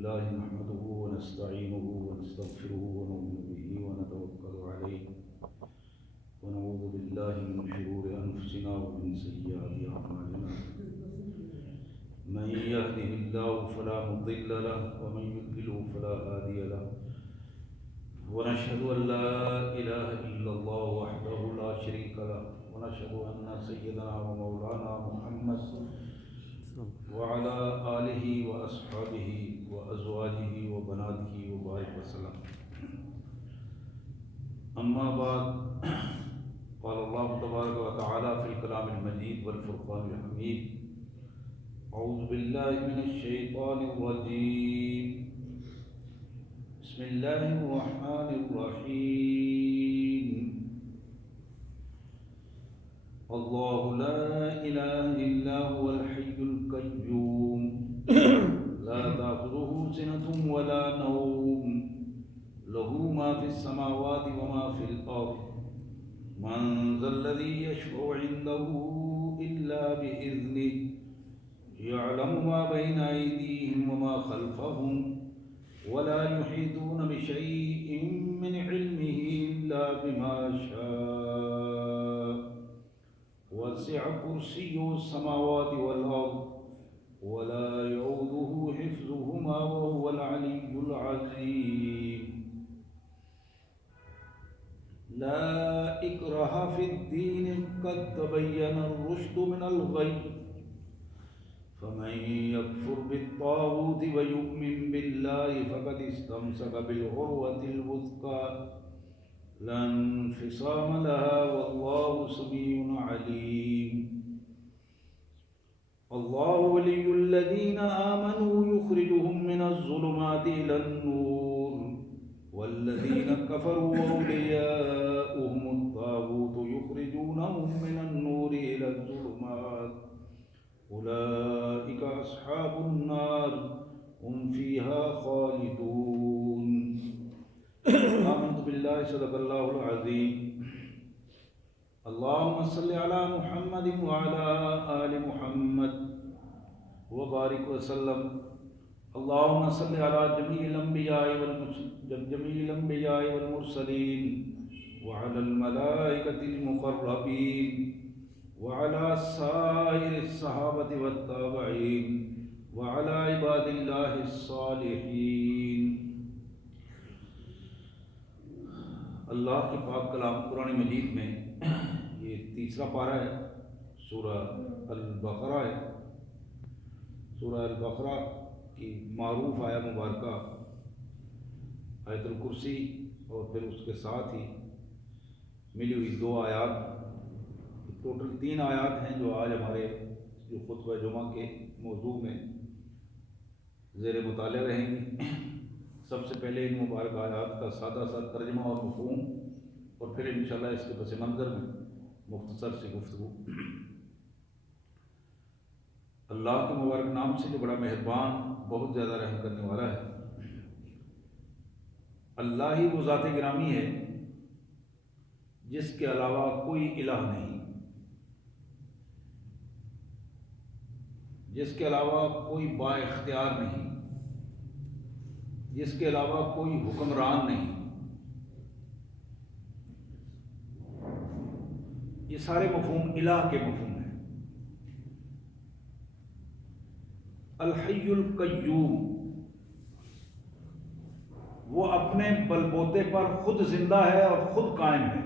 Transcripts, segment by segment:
لله نحمده ونستعينه ونستغفره ونؤمن به ونتوكل عليه ونعوذ بالله من شرور أنفسنا ومن سيئات أعمالنا من يهده الله فلا مضل له ومن يضلل فلا هادي له ونشهد أن لا إله إلا الله وحده لا شريك له ونشهد أن سيدنا ومولانا محمد وعلى آله وأصحابه وأزواجه وبناته وبارك وسلم. أما بعد، قال الله تبارك وتعالى في الكلام المجيد والفرقان الحميد: أعوذ بالله من الشيطان الرجيم، بسم الله الرحمن الرحيم. الله لا إله إلا هو الحي القيوم لا تأخذه سنة ولا نوم له ما في السماوات وما في الأرض من ذا الذي يشفع عنده إلا بإذنه يعلم ما بين أيديهم وما خلفهم ولا يحيطون بشيء من علمه إلا بما شاء وسع كرسيه السماوات والأرض ولا يؤوده حفظهما وهو العلي العظيم. لا إكراه في الدين قد تبين الرشد من الغي فمن يكفر بالطاغوت ويؤمن بالله فقد استمسك بالعروة الوثقى لا انفصام لها والله سميع عليم. الله ولي الذين آمنوا يخرجهم من الظلمات إلى النور والذين كفروا أولياؤهم الطاغوت يخرجونهم من النور إلى الظلمات أولئك أصحاب النار هم فيها خالدون. آمنت بالله صدق الله العظيم. اللهم صل على محمد وعلى آل محمد وبارك وسلم. اللهم صل على جميع الأنبياء والمرسلين وعلى الملائكة المقربين وعلى سائر الصحابة والتابعين وعلى عباد الله الصالحين. اللہ کے پاک کلام قرآن مجید میں یہ تیسرا پارہ ہے، سورہ البقرہ ہے. سورہ البقرہ کی معروف آیہ مبارکہ آیت الکرسی اور پھر اس کے ساتھ ہی ملی ہوئی 2 آیات، ٹوٹل 3 آیات ہیں جو آج ہمارے جو خطبہ جمعہ کے موضوع میں زیر مطالعہ رہیں گی. سب سے پہلے ان مبارک آیات کا سادہ سا ترجمہ اور مفہوم، اور پھر انشاءاللہ اس کے پس منظر میں مختصر سی گفتگو. اللہ کے مبارک نام سے جو بڑا مہربان، بہت زیادہ رحم کرنے والا ہے. اللہ ہی وہ ذات گرامی ہے جس کے علاوہ کوئی الہ نہیں، جس کے علاوہ کوئی با اختیار نہیں، جس کے علاوہ کوئی حکمران نہیں. یہ سارے مفہوم الہ کے مفہوم ہیں. الحی القیوم، وہ اپنے بل بوتے پر خود زندہ ہے اور خود قائم ہے،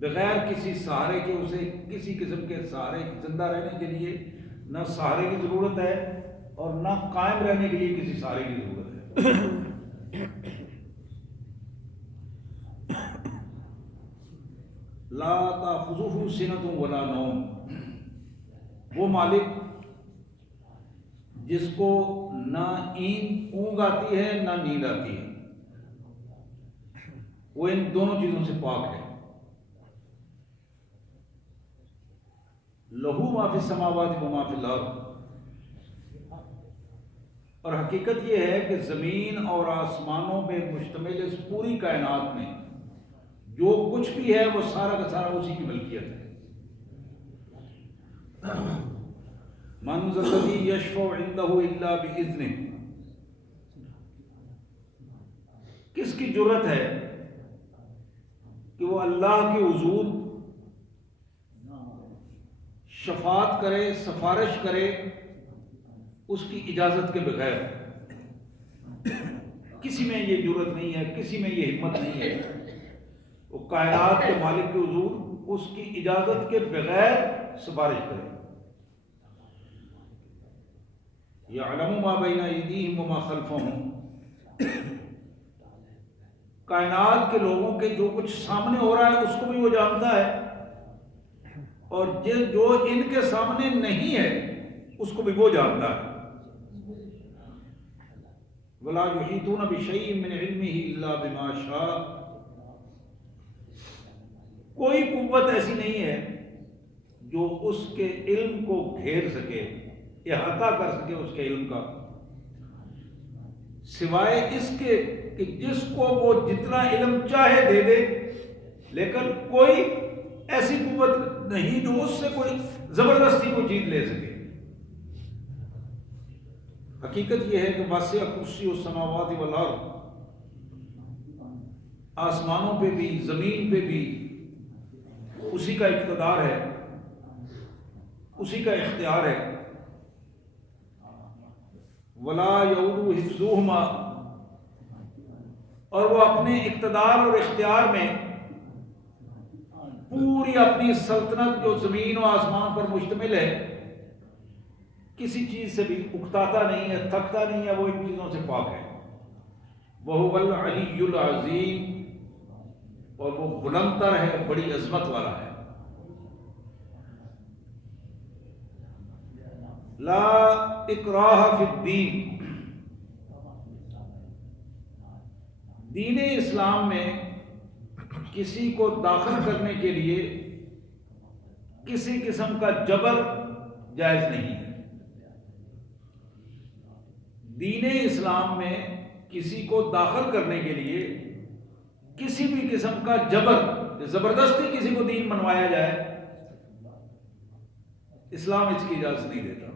بغیر کسی سہارے کے. اسے کسی قسم کے سہارے زندہ رہنے کے لیے نہ سہارے کی ضرورت ہے اور نہ قائم رہنے کے لیے کسی سہارے کی ضرورت ہے. لا تأخذہ سنۃ ولا نوم، وہ مالک جس کو نہ اونگ آتی ہے نہ نیند آتی ہے، وہ ان دونوں چیزوں سے پاک ہے. لہو ما فی السماوات و ما فی الارض، اور حقیقت یہ ہے کہ زمین اور آسمانوں پہ مشتمل اس پوری کائنات میں جو کچھ بھی ہے وہ سارا کا سارا اسی کی ملکیت ہے. من ذا الذی یشفع عنده الا باذنہ، کس کی جرت ہے کہ وہ اللہ کے حضور شفاعت کرے، سفارش کرے اس کی اجازت کے بغیر؟ کسی میں یہ جرت نہیں ہے، کسی میں یہ ہمت نہیں ہے وہ کائنات کے مالک کے حضور اس کی اجازت کے بغیر سفارش کرے۔ یعلم ما بین ایدیہم وما خلفہم، کائنات کے لوگوں کے جو کچھ سامنے ہو رہا ہے اس کو بھی وہ جانتا ہے، اور جو ان کے سامنے نہیں ہے اس کو بھی وہ جانتا ہے۔ ولا یحیطون بشیء من علمہ الا بما شاء، کوئی قوت ایسی نہیں ہے جو اس کے علم کو گھیر سکے، احاطہ کر سکے اس کے علم کا، سوائے اس کے کہ جس کو وہ جتنا علم چاہے دے دے، لیکن کوئی ایسی قوت نہیں جو اس سے کوئی زبردستی کو چیز لے سکے۔ حقیقت یہ ہے کہ واسع کرسی السماوات والارض، آسمانوں پہ بھی زمین پہ بھی اسی کا اقتدار ہے، اسی کا اختیار ہے۔ ولا یعود حفظہما، اور وہ اپنے اقتدار اور اختیار میں پوری اپنی سلطنت جو زمین و آسمان پر مشتمل ہے کسی چیز سے بھی اکتاتا نہیں ہے، تھکتا نہیں ہے، وہ ان چیزوں سے پاک ہے۔ وَهُوَ الْعَلِيُّ الْعَظِيمُ، اور وہ بلند تر ہے، بڑی عظمت والا ہے۔ لا اکراہ فی الدین، دین اسلام میں کسی کو داخل کرنے کے لیے کسی قسم کا جبر جائز نہیں ہے۔ دین اسلام میں کسی کو داخل کرنے کے لیے کسی بھی قسم کا جبر، زبردستی کسی کو دین منوایا جائے، اسلام اس کی اجازت نہیں دیتا۔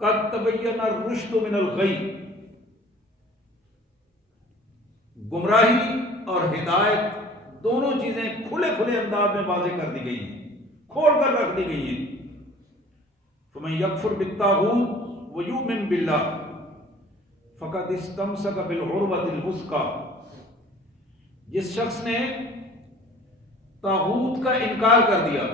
قد تبین الرشد من الغی، گمراہی اور ہدایت دونوں چیزیں کھلے کھلے انداز میں واضح کر دی گئی ہیں، کھول کر رکھ دی گئی ہیں۔ فمن یکفر بالطاغوت ویؤمن باللہ فقد استمسک بالعروۃ الوثقی، جس شخص نے طاغوت کا انکار کر دیا،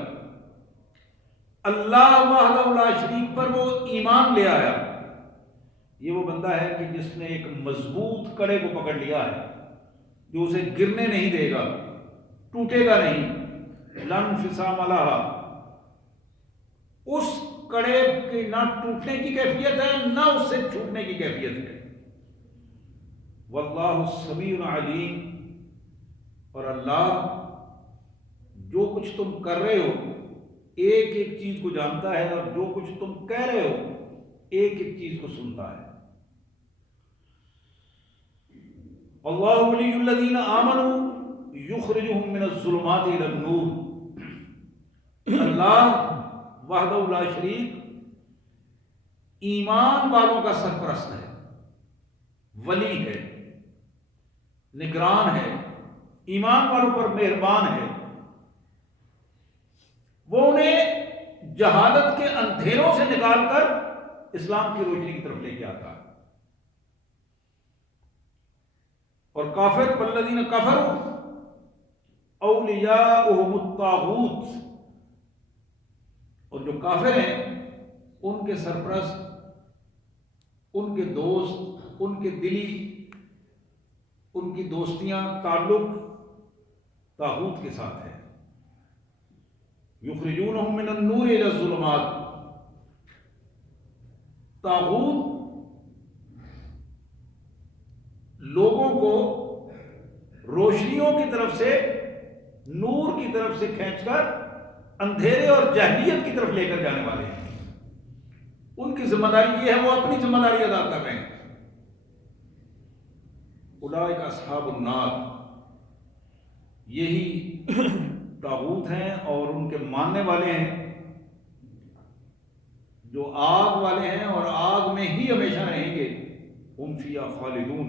اللہ وحدہ لا شریک پر وہ ایمان لے آیا، یہ وہ بندہ ہے کہ جس نے ایک مضبوط کڑے کو پکڑ لیا ہے جو اسے گرنے نہیں دے گا، ٹوٹے گا نہیں۔ لن انفصام لہا، اس کڑے کی نہ ٹوٹنے کی کیفیت ہے نہ اس سے چھوٹنے کی کیفیت ہے۔ واللہ سمیع علیم، اور اللہ جو کچھ تم کر رہے ہو ایک ایک چیز کو جانتا ہے، اور جو کچھ تم کہہ رہے ہو ایک ایک چیز کو سنتا ہے۔ اللہ ولی الذین آمنوا یخرجہم من الظلمات الی النور، اللہ وحدہ لا شریک ایمان والوں کا سرپرست ہے، ولی ہے، نگران ہے، ایمان والوں پر مہربان ہے، وہ انہیں جہالت کے اندھیروں سے نکال کر اسلام کی روشنی کی طرف لے کے آتا ہے۔ اور کافر والذین کفروا اولیاؤہم الطاغوت، اور جو کافر ہیں ان کے سرپرست، ان کے دوست، ان کے دلی، ان کی دوستیاں، تعلق طاغوت کے ساتھ ہے۔ یخرجونہم من النور الی الظلمات، طاغوت لوگوں کو روشنیوں کی طرف سے، نور کی طرف سے کھینچ کر اندھیرے اور جہلیت کی طرف لے کر جانے والے ہیں۔ ان کی ذمہ داری یہ ہے، وہ اپنی ذمہ داری ادا کر رہے ہیں۔ اولئک اصحاب النار، یہی طاغوت ہیں اور ان کے ماننے والے ہیں جو آگ والے ہیں اور آگ میں ہی ہمیشہ رہیں گے۔ ہم فیہا خالدون،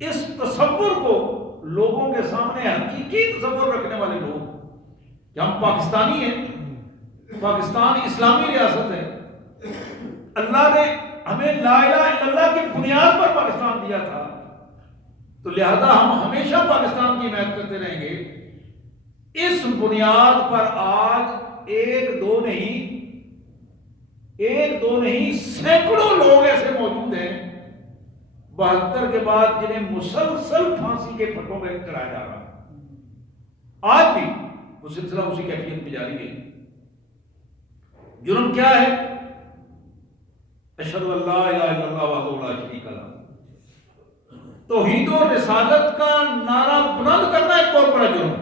اس تصور کو لوگوں کے سامنے، حقیقی تصور رکھنے والے لوگ کہ ہم پاکستانی ہیں، پاکستان اسلامی ریاست ہے، اللہ نے ہمیں لا الہ الا اللہ کی بنیاد پر پاکستان دیا تھا، تو لہذا ہم ہمیشہ پاکستان کی حمایت کرتے رہیں گے. اس بنیاد پر آج ایک دو نہیں سینکڑوں لوگ ایسے موجود ہیں 72 کے بعد جنہیں مسلسل پھانسی کے پھٹوں میں چڑھایا جا رہا ہے. آج بھی وہ سلسلہ اسی کیفیت میں جاری ہے. جرم کیا ہے؟ اشہد ان لا الہ الا اللہ وحدہ لا شریک لہ، توحید و رسالت کا نعرہ بلند کرنا ایک بہت بڑا جرم،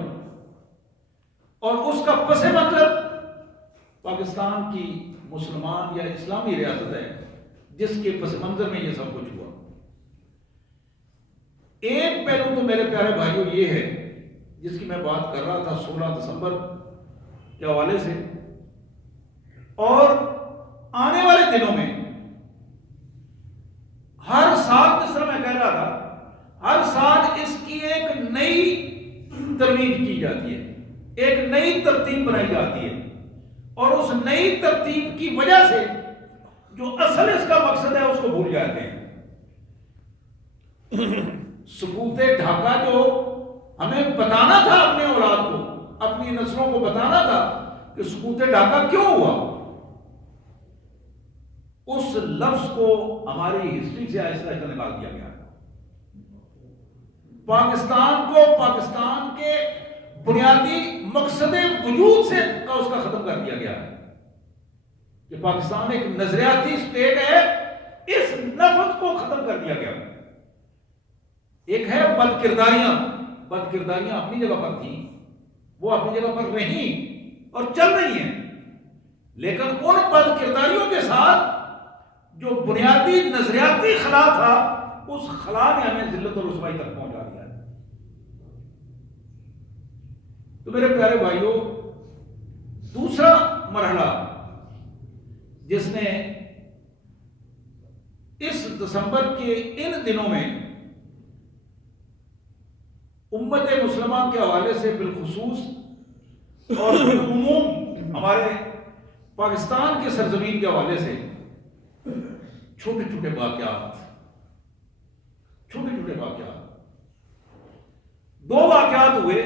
اور اس کا پس منظر پاکستان کی مسلمان یا اسلامی ریاست ہے جس کے پس منظر میں یہ سب کچھ ہوا. ایک پہلو تو میرے پیارے بھائیوں یہ ہے جس کی میں بات کر رہا تھا 16 دسمبر کے حوالے سے، اور آنے والے دنوں میں ہر سال، جس طرح میں کہہ رہا تھا، ہر سال اس کی ایک نئی ترویج کی جاتی ہے، ایک نئی ترتیب بنائی جاتی ہے، اور اس نئی ترتیب کی وجہ سے جو اصل اس کا مقصد ہے اس کو بھول جاتے ہیں. سکوت ڈھاکہ جو ہمیں بتانا تھا اپنے اولاد کو، اپنی نسلوں کو بتانا تھا کہ سکوت ڈھاکہ کیوں ہوا، اس لفظ کو ہماری ہسٹری سے آہستہ آہستہ نکال دیا گیا. پاکستان کو پاکستان کے بنیادی مقصد وجود سے اس کا ختم کر دیا گیا ہے کہ پاکستان ایک نظریاتی اسٹیٹ ہے. اس لفظ کو ختم کر دیا گیا. ایک ہے بد کرداریاں اپنی جگہ پر تھیں، وہ اپنی جگہ پر رہیں اور چل رہی ہیں، لیکن ان بد کرداریوں کے ساتھ جو بنیادی نظریاتی خلا تھا، اس خلا نے ہمیں ذلت اور رسوائی تک پہنچا دیا ہے. تو میرے پیارے بھائیوں، دوسرا مرحلہ جس نے اس دسمبر کے ان دنوں میں امت مسلمہ کے حوالے سے بالخصوص اور بالعموم ہمارے پاکستان کی سرزمین کے حوالے سے چھوٹے چھوٹے واقعات، دو واقعات ہوئے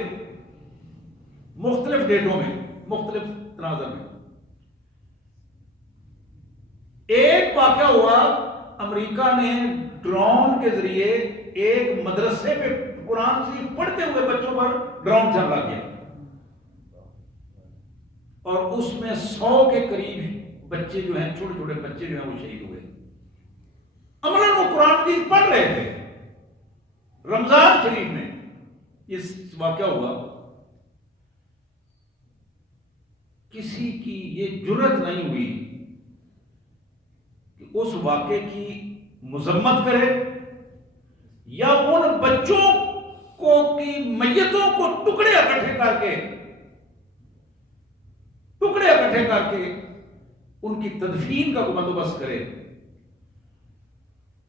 مختلف ڈیٹوں میں، مختلف تناظر میں. ایک واقعہ ہوا، امریکہ نے ڈرون کے ذریعے ایک مدرسے پہ قرآن شریف پڑھتے ہوئے بچوں پر ڈرون چلا کیا، اور اس میں 100 کے قریب بچے جو ہیں، چھوٹے چھوٹے بچے جو ہیں، وہ شہید ہوئے. عملاً وہ قرآن شریف پڑھ رہے تھے. رمضان شریف میں اس واقعہ ہوا. کسی کی یہ جرت نہیں ہوئی کہ اس واقعے کی مذمت کرے یا ان بچوں کو کی میتوں کو ٹکڑے اکٹھے کر کے ان کی تدفین کا بندوبست کرے.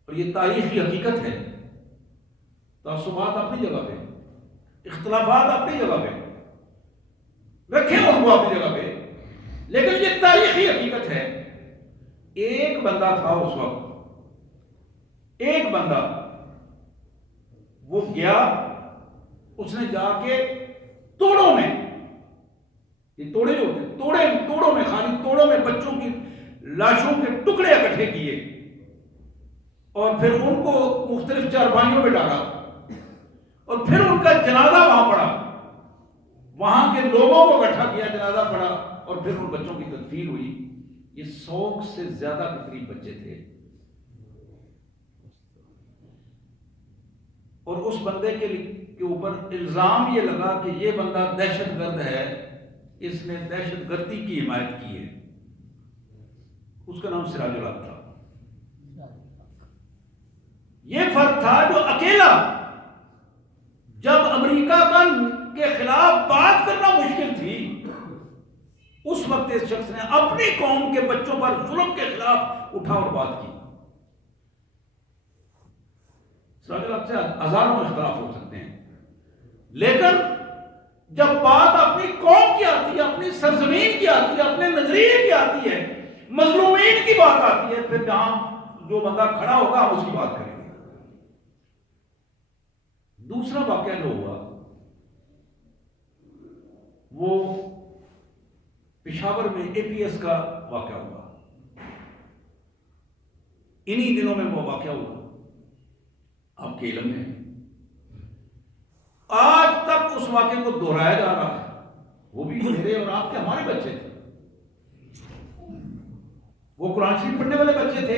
اور یہ تاریخی حقیقت ہے. تعصبات اپنی جگہ پہ، اختلافات اپنی جگہ پہ، رکھیں ان کو اپنی جگہ پہ، لیکن یہ تاریخی حقیقت ہے. ایک بندہ تھا اس وقت، ایک بندہ وہ گیا، اس نے جا کے توڑوں میں، یہ توڑے جو ہوتے توڑوں میں، خالی توڑوں میں بچوں کی لاشوں کے ٹکڑے اکٹھے کیے، اور پھر ان کو مختلف چارپائیوں پہ ڈالا، اور پھر ان کا جنازہ وہاں پڑا، وہاں کے لوگوں کو اکٹھا کیا، جنازہ پڑا، اور پھر ان بچوں کی تدفین ہوئی. یہ 100 سے زیادہ کے قریب بچے تھے. اور اس بندے کے اوپر الزام یہ لگا کہ یہ بندہ دہشت گرد ہے، اس نے دہشت گردی کی حمایت کی ہے. اس کا نام سراج الحق تھا. یہ فرد تھا جو اکیلا، جب امریکہ کے خلاف بات کرنا مشکل تھی، اس وقت اس شخص نے اپنی قوم کے بچوں پر ظلم کے خلاف اٹھا اور بات کی. سراج الحق سے ہزاروں اختلاف ہو سکتے ہیں، لیکن جب بات اپنی قوم کی آتی ہے، اپنی سرزمین کی آتی ہے، اپنے نظریے کی آتی ہے، مظلومین کی بات آتی ہے، پھر جہاں جو بندہ کھڑا ہوگا ہم اس کی بات کریں گے۔ دوسرا واقعہ جو ہوا وہ پشاور میں اے پی ایس کا واقعہ ہوا، انہی دنوں میں وہ واقعہ ہوا، آپ کے علم میں آج تک اس واقعے کو دہرایا جا رہا ہے۔ وہ بھی میرے اور آپ کے ہمارے بچے تھے، وہ قرآن شریف پڑھنے والے بچے تھے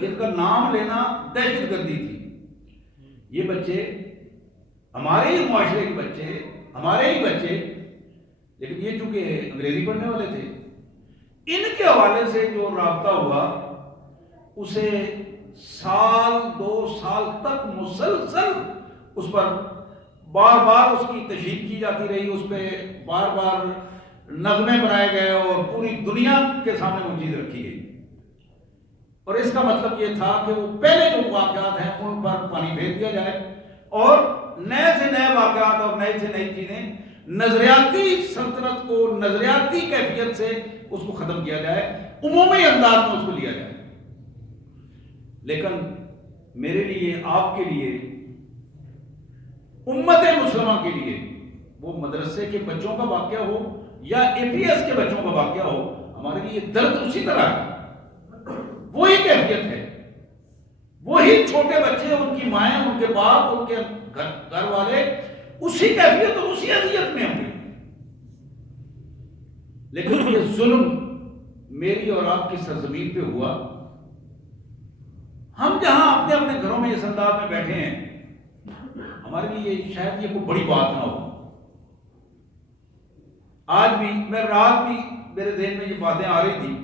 جن کا نام لینا دہشت گردی تھی۔ یہ بچے ہمارے ہی معاشرے کے بچے، ہمارے ہی بچے، لیکن یہ چونکہ انگریزی پڑھنے والے تھے، ان کے حوالے سے جو رابطہ ہوا اسے سال 2 سال تک مسلسل اس پر بار بار اس کی تشہیر کی جاتی رہی، اس پہ بار بار نغمے بنائے گئے اور پوری دنیا کے سامنے وہ چیز رکھی گئی، اور اس کا مطلب یہ تھا کہ وہ پہلے جو واقعات ہیں ان پر پانی پھیر دیا جائے اور نئے سے نئے واقعات اور نئی سے نئی چیزیں نظریاتی سلطنت کو، نظریاتی کیفیت سے اس کو ختم کیا جائے، عمومی انداز میں اس کو لیا جائے۔ لیکن میرے لیے، آپ کے لیے، امت مسلمہ کے لیے، وہ مدرسے کے بچوں کا واقعہ ہو یا اے پی ایس کے بچوں کا واقعہ ہو، ہمارے لیے درد اسی طرح ہے، وہی کیفیت ہے، وہی چھوٹے بچے، ان کی مائیں، ان کے باپ، ان کے گھر والے اسی کیفیت اور اسی اذیت میں ہوں گے۔ لیکن یہ ظلم میری اور آپ کی سرزمین پہ ہوا، ہم جہاں اپنے اپنے گھروں میں اس انداز میں بیٹھے ہیں، ہمارے لیے شاید یہ کوئی بڑی بات نہ ہو۔ آج بھی میں رات بھی میرے ذہن میں یہ باتیں آ رہی تھی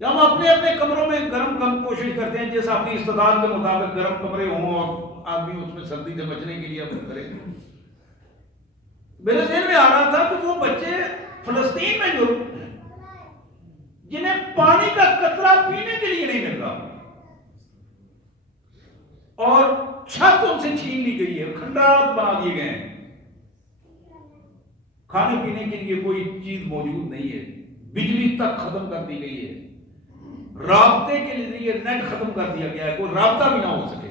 کہ ہم اپنے اپنے کمروں میں گرم کم کوشش کرتے ہیں، جیسا اپنی استطاعت کے مطابق گرم کمرے ہوں اور آدمی اس میں سردی سے بچنے کے لیے اپنے کرے۔ میرے ذہن میں آ رہا تھا کہ وہ بچے فلسطین میں جو جنہیں پانی کا قطرہ پینے کے لیے نہیں مل رہا اور چھت ان سے چھین لی گئی ہے، کھنڈرات بنا دیے گئے ہیں، کھانے پینے کے لیے کوئی چیز موجود نہیں ہے، بجلی تک ختم کر دی گئی ہے، رابطے کے لیے نیٹ ختم کر دیا گیا ہے، کوئی رابطہ بھی نہ ہو سکے۔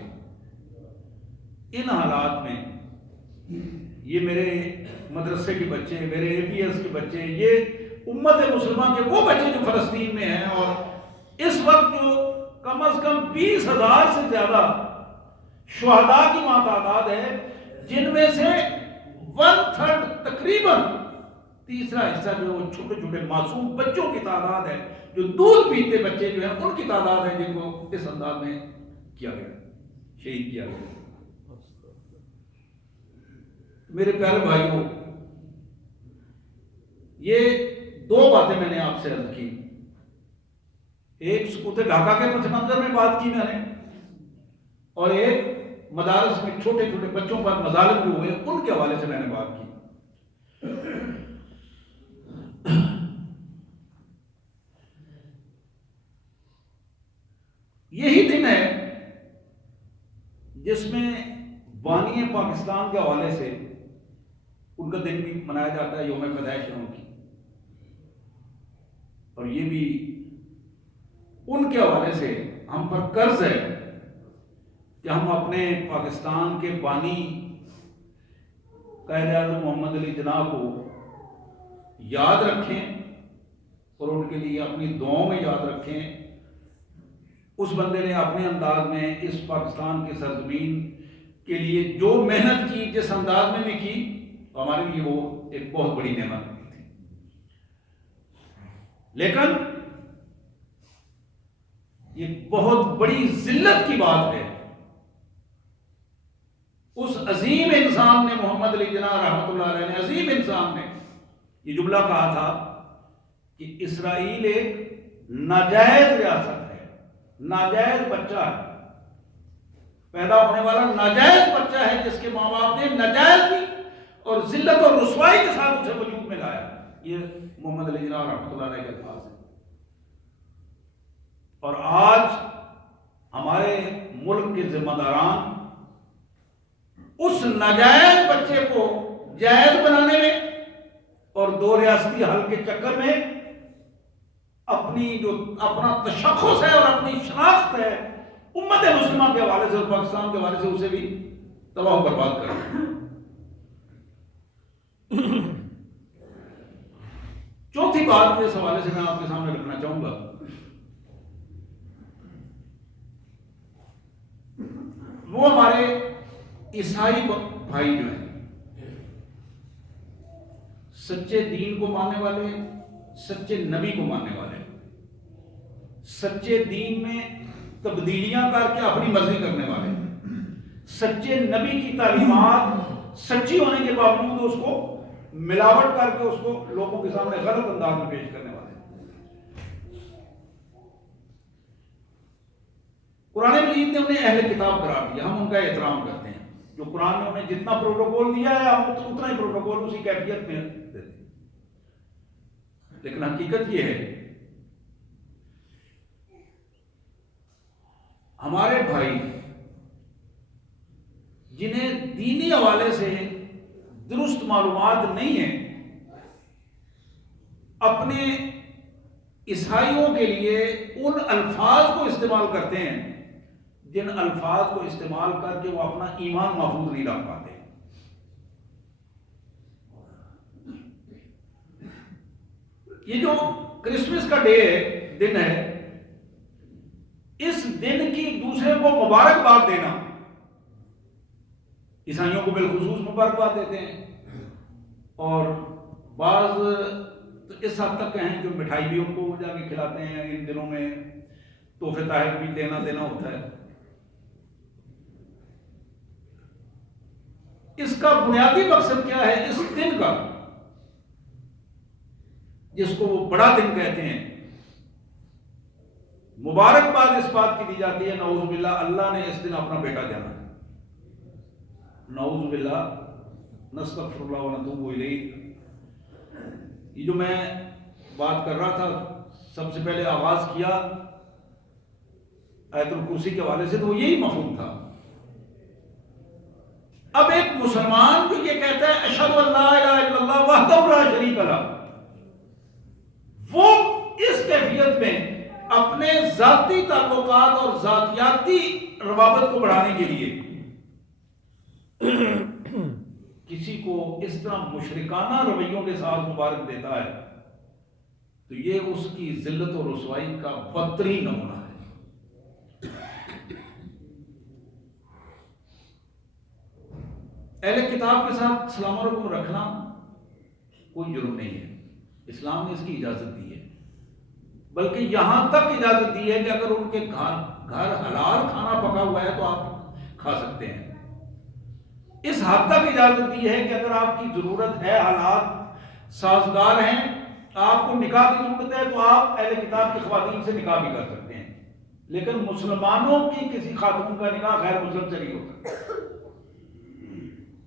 ان حالات میں یہ میرے مدرسے کے بچے، میرے اے پی ایس کے بچے، یہ امت مسلمہ کے وہ بچے جو فلسطین میں ہیں، اور اس وقت جو کم از کم 20,000 سے زیادہ شہداء کی وہاں تعداد ہے، جن میں سے 1/3 تقریباً تیسرا حصہ جو چھوٹے چھوٹے معصوم بچوں کی تعداد ہے، جو دودھ پیتے بچے جو ہیں ان کی تعداد ہے، جن کو اس انداز میں کیا گیا، شہید کیا گیا۔ میرے پیارے بھائیوں، یہ 2 باتیں میں نے آپ سے عرض کی، ایک سقوط ڈھاکہ کے پس منظر میں بات کی میں نے، اور ایک مدارس میں چھوٹے چھوٹے بچوں پر مظالم جو ہوئے ان کے حوالے سے میں نے بات کی۔ یہی دن ہے جس میں بانی پاکستان کے حوالے سے ان کا دن بھی منایا جاتا ہے، یوم پیدائش ان کی، اور یہ بھی ان کے حوالے سے ہم پر قرض ہے کہ ہم اپنے پاکستان کے بانی قائد اعظم محمد علی جناح کو یاد رکھیں اور ان کے لیے اپنی دعاؤں میں یاد رکھیں۔ اس بندے نے اپنے انداز میں اس پاکستان کی سرزمین کے لیے جو محنت کی، جس انداز میں بھی کی، تو ہمارے لیے وہ ایک بہت بڑی نعمت تھی۔ لیکن یہ بہت بڑی ذلت کی بات ہے، اس عظیم انسان نے، محمد علی جناح رحمۃ اللہ علیہ نے، عظیم انسان نے یہ جملہ کہا تھا کہ اسرائیل ایک ناجائز ریاست ہے، ناجائز بچہ ہے، پیدا ہونے والا ناجائز بچہ ہے جس کے ماں باپ نے ناجائز کی اور ذلت اور رسوائی کے ساتھ اسے وجود میں لایا۔ یہ محمد علی جناح رحمۃ اللہ علیہ کے الفاظ ہیں۔ اور آج ہمارے ملک کے ذمہ داران اس ناجائز بچے کو جائز بنانے میں اور 2 ریاستی حل کے چکر میں اپنا تشخص ہے اور اپنی شناخت ہے امت مسلمہ کے حوالے سے اور پاکستان کے حوالے سے اسے بھی تباہ و برباد کر رہے ہیں۔ چوتھی بات اس حوالے سے میں آپ کے سامنے رکھنا چاہوں گا، وہ ہمارے عیسائی بھائی جو ہیں، سچے دین کو ماننے والے، سچے نبی کو ماننے والے، سچے دین میں تبدیلیاں کر کے اپنی مرضی کرنے والے، سچے نبی کی تعلیمات سچی ہونے کے باوجود اس کو ملاوٹ کر کے اس کو لوگوں کے سامنے غلط انداز میں پیش کرنے والے۔ قرآن مجید نے انہیں اہل کتاب قرار دیا، ہم ان کا احترام کرتے ہیں، جو قرآن نے انہیں جتنا پروٹوکول دیا ہے ہم اتنا ہی پروٹوکول اسی کیفیت میں دیتے ہیں، لیکن حقیقت یہ ہے ہمارے بھائی جنہیں دینی حوالے سے درست معلومات نہیں ہیں، اپنے عیسائیوں کے لیے ان الفاظ کو استعمال کرتے ہیں جن الفاظ کو استعمال کر کے وہ اپنا ایمان محفوظ نہیں رکھ پاتے۔ یہ جو کرسمس کا دن ہے، اس دن کی دوسرے کو مبارکباد دینا، عیسائیوں کو بالخصوص مبارکباد دیتے ہیں، اور بعض تو اس حد تک ہیں جو مٹھائی بھی ان کو جا کے کھلاتے ہیں، ان دنوں میں تحفے تحائف بھی دینا ہوتا ہے۔ اس کا بنیادی مقصد کیا ہے؟ اس دن کا، جس کو وہ بڑا دن کہتے ہیں، مبارکباد اس بات کی دی جاتی ہے نعوذ باللہ اللہ نے اس دن اپنا بیٹا جانا ہے، نعوذ باللہ، نستغفر اللہ ونتوب الیہ۔ یہ جو میں بات کر رہا تھا، سب سے پہلے آغاز کیا آیت الکرسی کے حوالے سے، تو وہ یہی مفہوم تھا۔ اب ایک مسلمان جو یہ کہتا ہے اشہد ان لا الہ الا اللہ وحدہ لا شریک لہ، وہ اس کیفیت میں اپنے ذاتی تعلقات اور ذاتیاتی روابط کو بڑھانے کے لیے کسی کو اس طرح مشرکانہ رویوں کے ساتھ مبارک دیتا ہے، تو یہ اس کی ذلت و رسوائی کا بدترین نمونہ ہے۔ اہل کتاب کے ساتھ سلام علیکم رکھنا کوئی جرم نہیں ہے، اسلام نے اس کی اجازت دی ہے، بلکہ یہاں تک اجازت دی ہے کہ اگر ان کے گھر حلال کھانا پکا ہوا ہے تو آپ کھا سکتے ہیں۔ اس حد تک اجازت دی ہے کہ اگر آپ کی ضرورت ہے، حالات سازگار ہیں، آپ کو نکاح کی ضرورت ہے، تو آپ اہل کتاب کی خواتین سے نکاح بھی کر سکتے ہیں، لیکن مسلمانوں کی کسی خاتون کا نکاح غیر مسلم سے نہیں ہو سکتا۔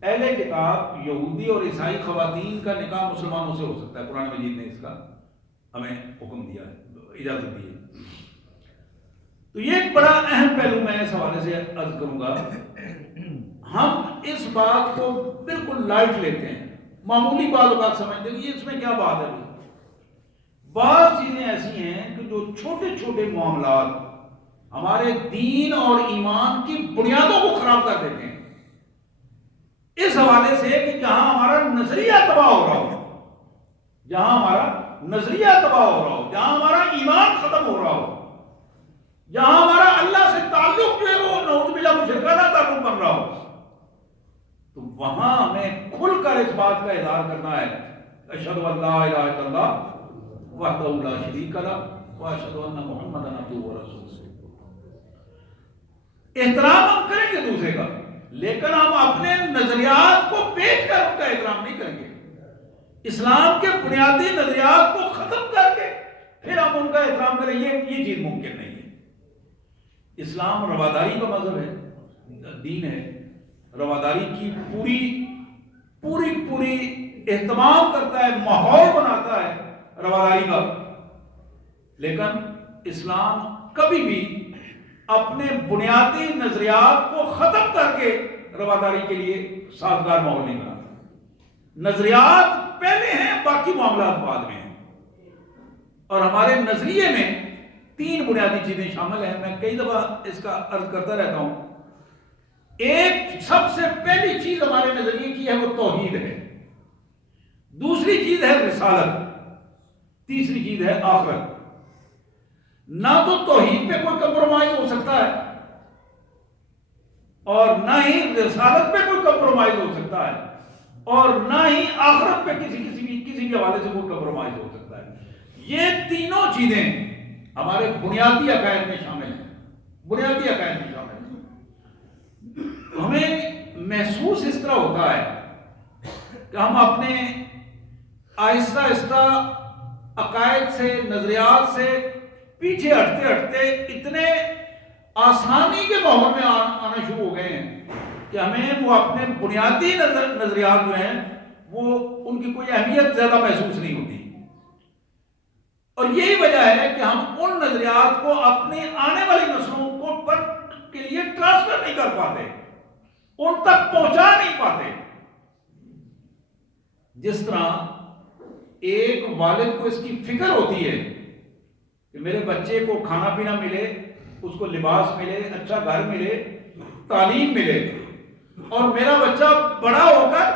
اہل کتاب یہودی اور عیسائی خواتین کا نکاح مسلمانوں سے ہو سکتا ہے، قرآن مجید نے اس کا ہمیں حکم دیا ہے، اجازت دی ہے۔ تو یہ ایک بڑا اہم پہلو میں اس حوالے سے عرض کروں گا۔ ہم اس بات کو بالکل لائٹ لیتے ہیں، معمولی بات سمجھتے ہیں کہ اس میں کیا بات ہے۔ بعض چیزیں ایسی ہیں کہ جو چھوٹے چھوٹے معاملات ہمارے دین اور ایمان کی بنیادوں کو خراب کر دیتے ہیں، اس حوالے سے کہ جہاں ہمارا نظریہ تباہ ہو رہا ہو، جہاں ہمارا نظریہ تباہ ہو رہا ہو، جہاں ہمارا ایمان ختم ہو رہا ہو، جہاں ہمارا اللہ سے تعلق جو ہے وہ نعوذ باللہ مشرکانہ تعلق بن رہا ہو، تو وہاں ہمیں کھل کر اس بات کا اظہار کرنا ہے، اشہد ان لا الہ الا اللہ وحدہ لا شریک لہ واشہد ان محمدا عبدہ ورسولہ۔ احترام ہم کریں گے دوسرے کا، لیکن ہم اپنے نظریات کو بیچ کر ان کا احترام نہیں کریں گے۔ اسلام کے بنیادی نظریات کو ختم کر کے پھر ہم ان کا احترام کریں، یہ چیز ممکن نہیں ہے۔ اسلام رواداری کا مذہب ہے، دین ہے، رواداری کی پوری اہتمام کرتا ہے، ماحول بناتا ہے رواداری کا، لیکن اسلام کبھی بھی اپنے بنیادی نظریات کو ختم کر کے رواداری کے لیے سازگار ماحول نہیں بناتا. نظریات پہلے ہیں، باقی معاملات بعد میں ہیں. اور ہمارے نظریے میں 3 بنیادی چیزیں شامل ہیں. میں کئی دفعہ اس کا عرض کرتا رہتا ہوں. ایک سب سے پہلی چیز ہمارے نظریے کی ہے وہ توحید ہے. دوسری چیز ہے رسالت. تیسری چیز ہے آخرت. نہ تو توحید پہ کوئی کمپرومائز ہو سکتا ہے اور نہ ہی رسالت پہ کوئی کمپرومائز ہو سکتا ہے اور نہ ہی آخرت پہ کسی بھی حوالے سے کوئی کمپرومائز ہو سکتا ہے. یہ تینوں چیزیں ہمارے بنیادی عقائد میں شامل ہیں. بنیادی عقائد میں شامل ہیں. ہمیں محسوس اس طرح ہوتا ہے کہ ہم اپنے آہستہ آہستہ عقائد سے، نظریات سے پیچھے ہٹتے ہٹتے اتنے آسانی کے ماحول میں آنا شروع ہو گئے ہیں کہ ہمیں وہ اپنے بنیادی نظریات جو ہیں وہ ان کی کوئی اہمیت زیادہ محسوس نہیں ہوتی. اور یہی وجہ ہے کہ ہم ان نظریات کو اپنے آنے والی نسلوں کے لیے ٹرانسفر نہیں کر پاتے، ان تک پہنچا نہیں پاتے. جس طرح ایک والد کو اس کی فکر ہوتی ہے کہ میرے بچے کو کھانا پینا ملے، اس کو لباس ملے، اچھا گھر ملے، تعلیم ملے، اور میرا بچہ بڑا ہو کر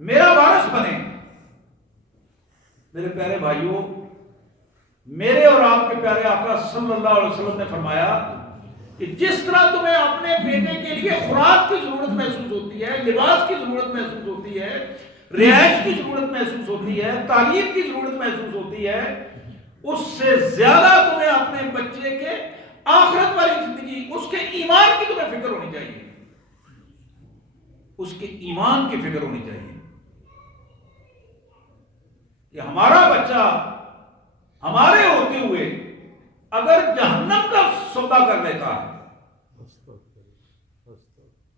میرا وارث بنے. میرے پیارے بھائیوں، میرے اور آپ کے پیارے آقا صلی اللہ علیہ وسلم نے فرمایا کہ جس طرح تمہیں اپنے بیٹے کے لیے خوراک کی ضرورت محسوس ہوتی ہے، لباس کی ضرورت محسوس ہوتی ہے، رہائش کی ضرورت محسوس ہوتی ہے، تعلیم کی ضرورت محسوس ہوتی ہے، اس سے زیادہ تمہیں اپنے بچے کے آخرت والی زندگی، اس کے ایمان کی تمہیں فکر ہونی چاہیے. اس کے ایمان کی فکر ہونی چاہیے کہ ہمارا بچہ ہمارے ہوتے ہوئے اگر جہنم کا سودا کر لیتا ہے،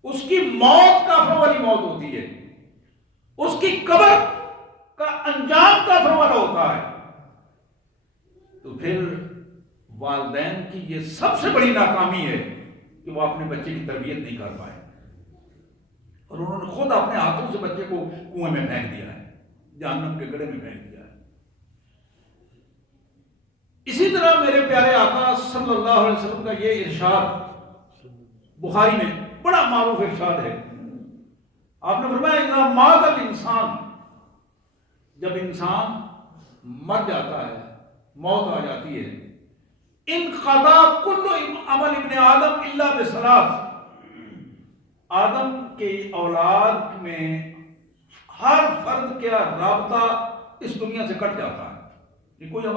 اس کی موت کافروں والی موت ہوتی ہے، اس کی قبر کا انجام کافروں والا ہوتا ہے، تو پھر والدین کی یہ سب سے بڑی ناکامی ہے کہ وہ اپنے بچے کی تربیت نہیں کر پائے اور انہوں نے خود اپنے ہاتھوں سے بچے کو کنویں میں پھینک دیا ہے، جہنم کے گڑھے میں پھینک دیا ہے. اسی طرح میرے پیارے آقا صلی اللہ علیہ وسلم کا یہ ارشاد بخاری میں بڑا معروف ارشاد ہے. آپ نے فرمایا اذا مات الانسان، جب انسان مر جاتا ہے، موت آ جاتی ہے، انقضا کل عمل ابن آدم الا بثلاث، آدم کے اولاد میں ہر فرد کا رابطہ اس دنیا سے کٹ جاتا ہے. کوئی عمل